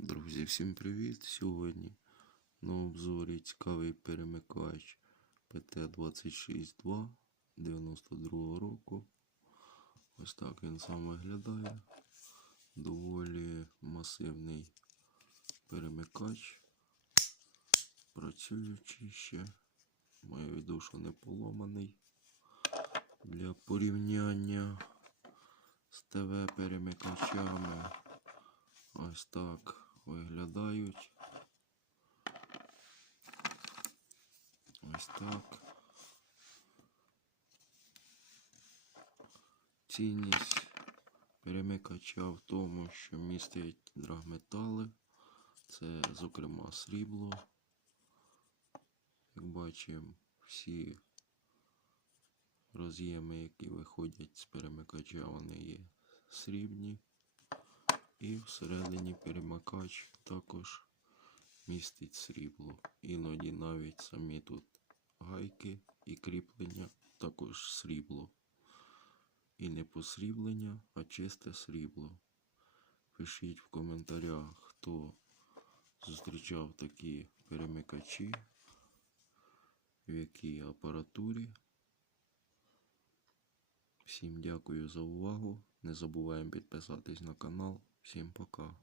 Друзі, всім привіт! Сьогодні на обзорі цікавий перемикач PT262 92 року. Ось так він сам виглядає. Доволі масивний перемикач. Працюючий ще. Маю в виду, що не поломаний. Для порівняння з ТВ-перемикачами. Ось так виглядають. Ось так. Цінність перемикача в тому, що містить драгметали. Це, зокрема, срібло. Як бачимо, всі роз'єми, які виходять з перемикача, вони є срібні. І всередині перемикач також містить срібло. Іноді навіть самі тут гайки і кріплення також срібло. І не посріблення, а чисте срібло. Пишіть в коментарях, хто зустрічав такі перемикачі, в якій апаратурі. Всім дякую за увагу. Не забуваємо підписатись на канал. Всім пока.